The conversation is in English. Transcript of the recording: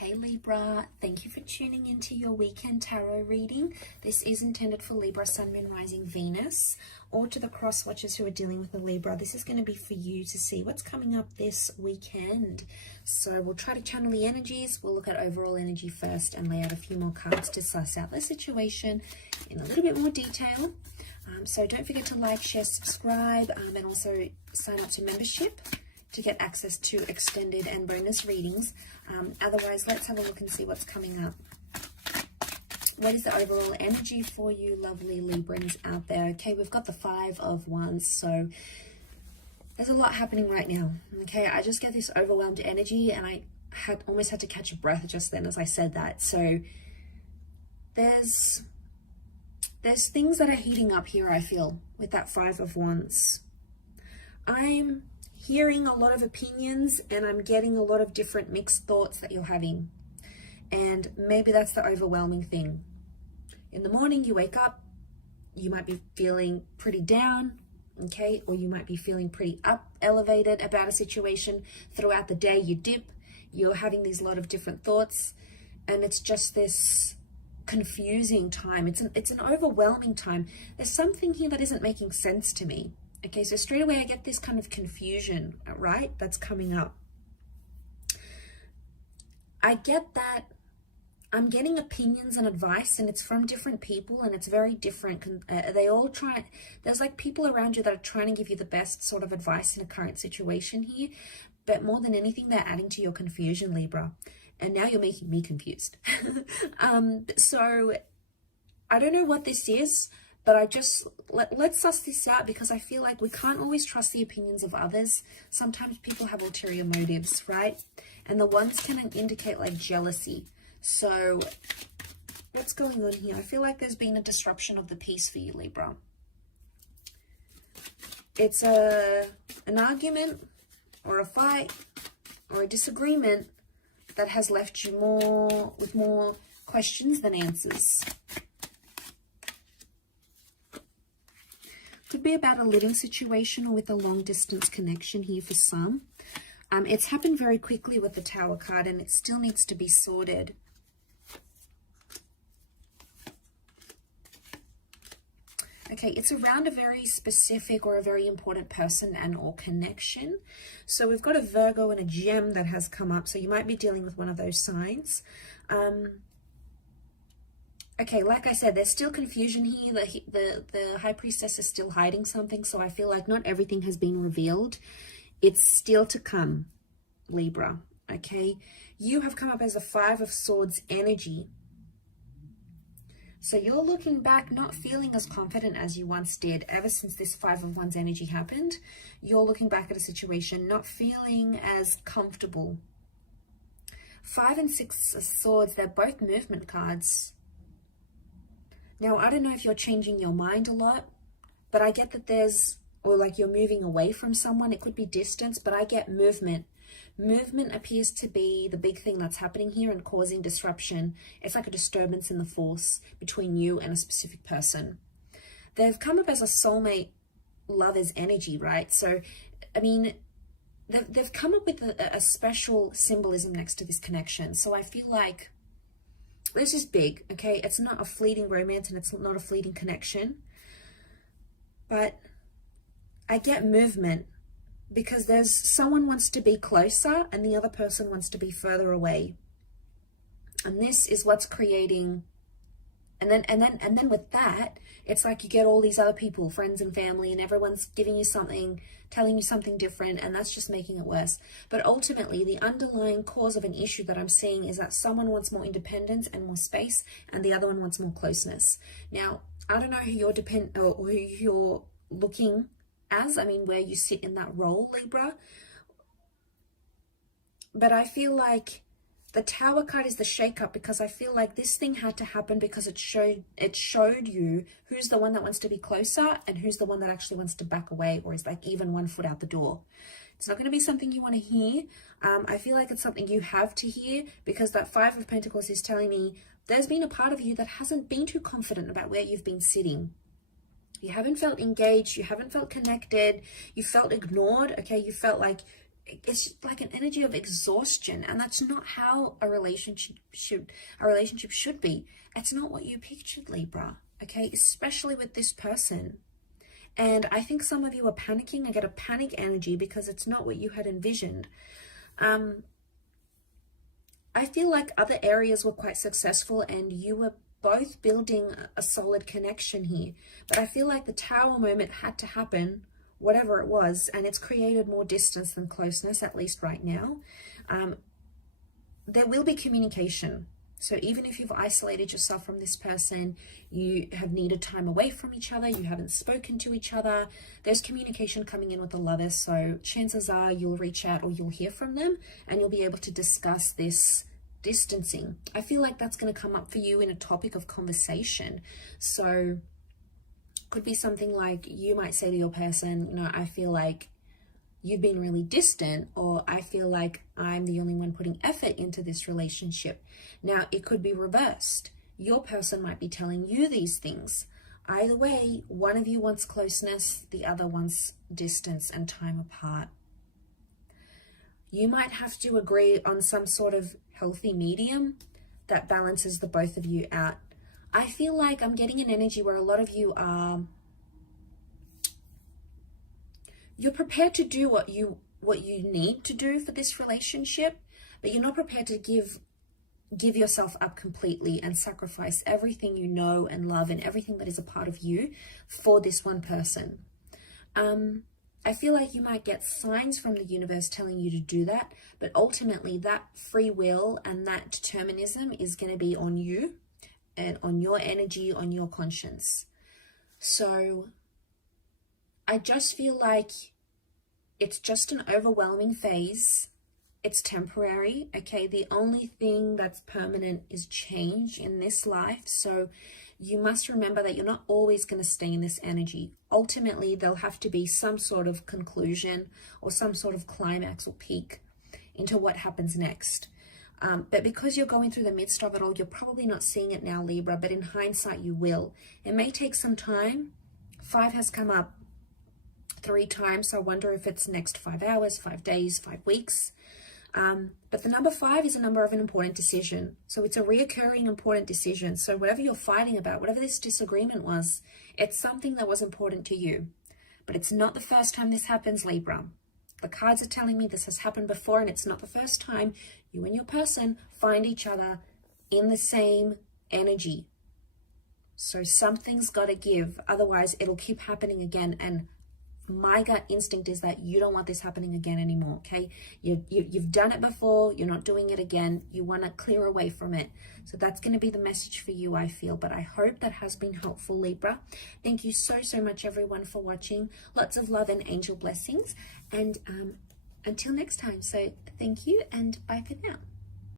Hey Libra, thank you for tuning into your weekend tarot reading. This is intended for Libra, Sun, Moon, Rising, Venus, or to the cross watchers who are dealing with a Libra. This is going to be for you to see what's coming up this weekend. So we'll try to channel the energies. We'll look at overall energy first and lay out a few more cards to suss out the situation in a little bit more detail. So don't forget to like, share, subscribe, and also sign up to membership to get access to extended and bonus readings. Otherwise, let's have a look and see what's coming up. What is the overall energy for you lovely Librans out there? Okay, we've got the 5 of Wands, so there's a lot happening right now. Okay, I just get this overwhelmed energy, and I almost had to catch a breath just then as I said that. So there's things that are heating up here, I feel, with that 5 of Wands. I'm hearing a lot of opinions, and I'm getting a lot of different mixed thoughts that you're having. And maybe that's the overwhelming thing. In the morning, you wake up, you might be feeling pretty down, okay? Or you might be feeling pretty elevated about a situation. Throughout the day, you dip, you're having these lot of different thoughts, and it's just this confusing time. It's an overwhelming time. There's something here that isn't making sense to me. Okay, so straight away I get this kind of confusion, right? That's coming up. I get that I'm getting opinions and advice, and it's from different people, and it's very different. They all try, there's like people around you that are trying to give you the best sort of advice in a current situation here, but more than anything, they're adding to your confusion, Libra. And now you're making me confused. So I don't know what this is, but I just, let's suss this out, because I feel like we can't always trust the opinions of others. Sometimes people have ulterior motives, right? And the ones can indicate like jealousy. So what's going on here? I feel like there's been a disruption of the peace for you, Libra. It's an argument or a fight or a disagreement that has left you with more questions than answers. Could be about a living situation or with a long distance connection here for some. It's happened very quickly with the Tower card, and it still needs to be sorted. Okay, it's around a very specific or a very important person and or connection. So we've got a Virgo and a Gem that has come up. So you might be dealing with one of those signs. Okay, like I said, there's still confusion here. The High Priestess is still hiding something, so I feel like not everything has been revealed. It's still to come, Libra, okay? You have come up as a 5 of Swords energy. So you're looking back, not feeling as confident as you once did ever since this 5 of Wands energy happened. You're looking back at a situation, not feeling as comfortable. 5 and 6 of Swords, they're both movement cards. Now, I don't know if you're changing your mind a lot, but I get that or like you're moving away from someone. It could be distance, but I get movement. Movement appears to be the big thing that's happening here and causing disruption. It's like a disturbance in the force between you and a specific person. They've come up as a soulmate lover's energy, right? So, I mean, they've come up with a special symbolism next to this connection. So I feel like this is big, okay? It's not a fleeting romance, and it's not a fleeting connection. But I get movement because there's someone wants to be closer and the other person wants to be further away. And this is what's creating, and then with that, it's like you get all these other people, friends and family, and everyone's giving you something, telling you something different, and that's just making it worse. But ultimately, the underlying cause of an issue that I'm seeing is that someone wants more independence and more space, and the other one wants more closeness. Now, I don't know who who you're looking as, I mean, where you sit in that role, Libra. But I feel like the Tower card is the shake-up, because I feel like this thing had to happen because it showed you who's the one that wants to be closer and who's the one that actually wants to back away, or is like even 1 foot out the door. It's not going to be something you want to hear. I feel like it's something you have to hear, because that 5 of Pentacles is telling me there's been a part of you that hasn't been too confident about where you've been sitting. You haven't felt engaged. You haven't felt connected. You felt ignored. Okay, you felt like it's like an energy of exhaustion, and that's not how a relationship should be. It's not what you pictured, Libra, okay? Especially with this person. And I think some of you are panicking. I get a panic energy because it's not what you had envisioned. I feel like other areas were quite successful and you were both building a solid connection here. But I feel like the Tower moment had to happen, whatever it was, and it's created more distance than closeness, at least right now. There will be communication. So even if you've isolated yourself from this person, you have needed time away from each other, you haven't spoken to each other, there's communication coming in with the Lovers. So chances are you'll reach out or you'll hear from them and you'll be able to discuss this distancing. I feel like that's going to come up for you in a topic of conversation. So could be something like you might say to your person, you know, I feel like you've been really distant, or I feel like I'm the only one putting effort into this relationship. Now, it could be reversed. Your person might be telling you these things. Either way, one of you wants closeness, the other wants distance and time apart. You might have to agree on some sort of healthy medium that balances the both of you out. I feel like I'm getting an energy where a lot of you are, you're prepared to do what you need to do for this relationship, but you're not prepared to give yourself up completely and sacrifice everything you know and love and everything that is a part of you for this one person. I feel like you might get signs from the universe telling you to do that, but ultimately that free will and that determinism is going to be on you and on your energy, on your conscience. So I just feel like it's just an overwhelming phase. It's temporary, okay? The only thing that's permanent is change in this life. So you must remember that you're not always going to stay in this energy. Ultimately, there'll have to be some sort of conclusion or some sort of climax or peak into what happens next. But because you're going through the midst of it all, you're probably not seeing it now, Libra, but in hindsight, you will. It may take some time. 5 has come up 3 times, so I wonder if it's next 5 hours, 5 days, 5 weeks. But the number 5 is a number of an important decision. So it's a reoccurring important decision. So whatever you're fighting about, whatever this disagreement was, it's something that was important to you. But it's not the first time this happens, Libra. The cards are telling me this has happened before, and it's not the first time you and your person find each other in the same energy. So something's got to give. Otherwise, it'll keep happening again. And my gut instinct is that you don't want this happening again anymore, okay? You've done it before. You're not doing it again. You want to clear away from it. So that's going to be the message for you, I feel. But I hope that has been helpful, Libra. Thank you so, so much, everyone, for watching. Lots of love and angel blessings. And until next time. So thank you and bye for now.